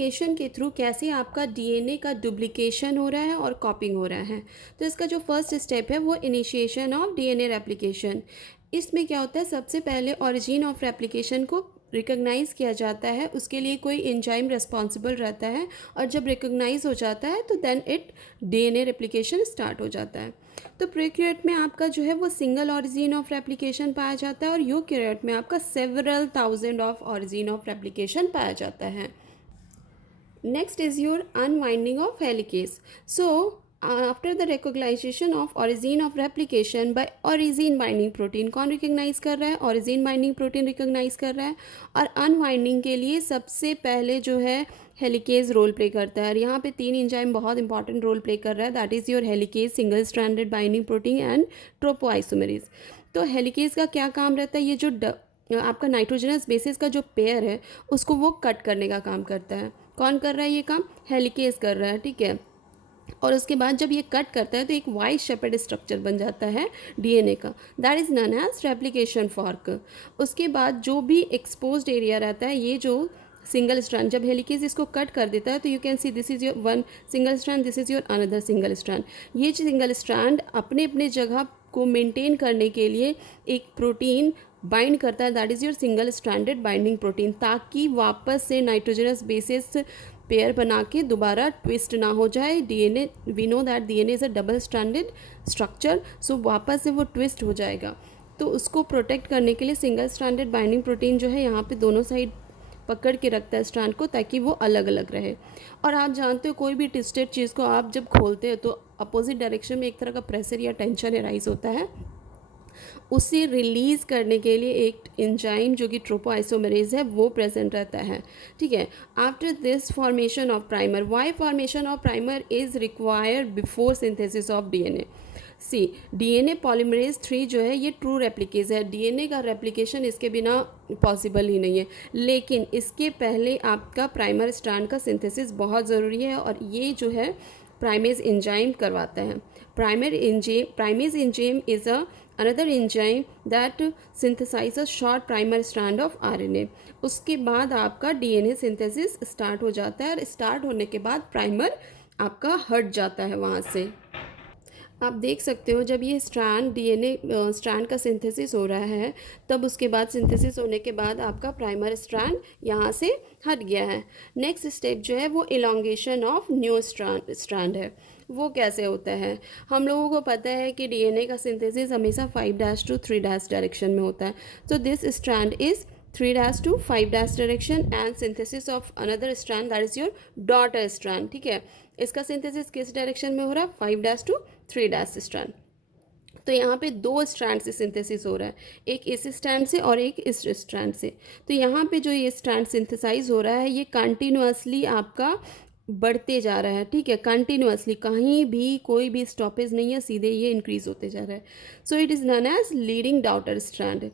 Replication के through कैसे आपका डीएनए का डुप्लीकेशन हो रहा है और कॉपिंग हो रहा है। तो इसका जो फर्स्ट स्टेप है वो इनिशिएशन ऑफ डीएनए रेप्लिकेशन। इसमें क्या होता है, सबसे पहले ओरिजिन ऑफ रेप्लिकेशन को रिकॉग्नाइज़ किया जाता है, उसके लिए कोई एंजाइम रिस्पॉन्सिबल रहता है, और जब रिकॉग्नाइज हो जाता है तो then it DNA replication start हो जाता है। तो प्रोकैरियोट में आपका जो है वो सिंगल ऑरिजिन ऑफ रेप्लिकेशन पाया जाता है, और यूकैरियोट में आपका several thousand of origin of replication पाया जाता है। Next is your unwinding of helicase. So after the recognition of origin of replication by origin binding protein, कौन रिकॉग्नाइज कर रहा है? origin binding protein रिकॉग्नाइज कर रहा है। और अनवाइंडिंग के लिए सबसे पहले जो है हेलिकेज रोल प्ले करता है, और यहाँ पे 3 एंजाइम बहुत इंपॉर्टेंट रोल प्ले कर रहा है, that is your helicase, single stranded binding protein and topoisomerase. तो हेलिकेज का क्या काम रहता है? ये जो आपका नाइट्रोजनस बेसिस का जो पेयर है उसको वो कट करने का काम करता है। कौन कर रहा है ये काम? हेलिकेज कर रहा है, ठीक है। और उसके बाद जब ये कट करता है तो एक वाइट शेपर्ड स्ट्रक्चर बन जाता है डीएनए का, that is known as replication fork. उसके बाद जो भी एक्सपोज्ड एरिया रहता है, ये जो सिंगल स्ट्रैंड, जब हेलिकेज इसको कट कर देता है तो you can see this is your one single strand, this is your another single strand. ये सिंगल स्ट्रैंड अपने अपने जगह को मेंटेन करने के लिए एक प्रोटीन बाइंड करता है, that is your single stranded binding protein, ताकि वापस से नाइट्रोजनस बेसिस पेयर बना के दोबारा ट्विस्ट ना हो जाए DNA. We know that DNA is a double stranded structure, so वापस से वो ट्विस्ट हो जाएगा। तो उसको प्रोटेक्ट करने के लिए सिंगल स्ट्रैंडेड बाइंडिंग प्रोटीन जो है यहाँ पे दोनों साइड पकड़ के रखता है स्ट्रैंड को, ताकि वो अलग अलग रहे। और आप जानते हो कोई भी ट्विस्टेड चीज़ को आप जब खोलते हो तो अपोजिट डायरेक्शन में एक तरह का प्रेशर या टेंशन एराइज होता है, उसे रिलीज़ करने के लिए एक एंजाइम जो कि ट्रोपोआइसोमेरेज है वो प्रेजेंट रहता है, ठीक है। After this formation of primer, why formation of primer is required before synthesis of DNA. See DNA polymerase 3 जो है ये ट्रू रेप्लिकेज है, डीएनए का रेप्लिकेशन इसके बिना पॉसिबल ही नहीं है, लेकिन इसके पहले आपका प्राइमर स्ट्रैंड का सिंथेसिस बहुत ज़रूरी है, और ये जो है प्राइमेज एंजाइम करवाता है। Primase enzyme is a another enzyme that synthesizes short primer strand of RNA। उसके बाद आपका डीएनए सिंथेसिस स्टार्ट हो जाता है, और स्टार्ट होने के बाद प्राइमर आपका हट जाता है वहाँ से। आप देख सकते हो जब ये स्ट्रैंड डीएनए स्ट्रैंड का सिंथेसिस हो रहा है, तब उसके बाद सिंथेसिस होने के बाद आपका प्राइमर स्ट्रैंड यहाँ से हट गया है। नेक्स्ट स्टेप जो है वो इलोंगेशन ऑफ न्यू स्ट्रैंड है। वो कैसे होता है? हम लोगों को पता है कि डीएनए का सिंथेसिस हमेशा 5' to 3' डायरेक्शन में होता है, तो this strand is 3' to 5' direction and synthesis of another strand that is your daughter strand, ठीक है। इसका सिंथेसिस किस डायरेक्शन में हो रहा है? 5' to 3' स्ट्रैंड। तो यहाँ पे 2 स्ट्रैंड से सिंथेसिस हो रहा है, एक इस स्ट्रैंड से और एक इस स्ट्रैंड से। तो यहाँ पे जो ये स्ट्रैंड सिंथेसाइज हो रहा है ये कंटिन्यूअसली आपका बढ़ते जा रहा है, ठीक है। कंटिन्यूअसली, कहीं भी कोई भी स्टॉपेज नहीं है, सीधे ये इंक्रीज होते जा रहा है। So it is known as leading daughter strand,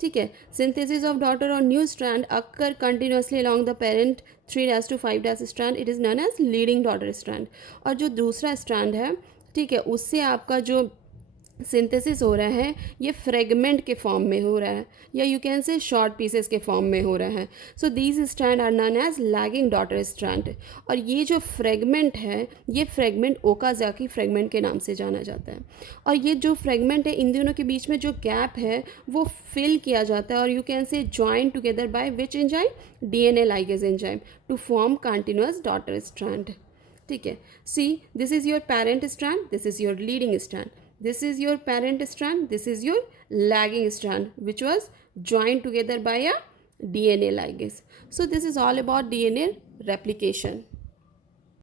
ठीक है। सिंथेसिस ऑफ डॉटर और new strand occur continuously along the parent 3' to 5' strand, it is known as leading daughter strand. और जो दूसरा स्ट्रैंड है, ठीक है, उससे आपका जो सिंथेसिस हो रहा है ये फ्रेगमेंट के फॉर्म में हो रहा है, या you can say short pieces के फॉर्म में हो रहा है। So these strand are known as lagging daughter strand. और ये जो फ्रेगमेंट है ये फ्रेगमेंट ओकाज़ाकी फ्रेगमेंट के नाम से जाना जाता है। और ये जो फ्रेगमेंट है, इन दोनों के बीच में जो गैप है वो फिल किया जाता है, और you can say join together by which enzyme? DNA ligase enzyme, to form continuous daughter strand, ठीक है। See this is your parent strand, this is your leading strand, this is your parent strand, this is your lagging strand which was joined together by a DNA ligase. So this is all about DNA replication.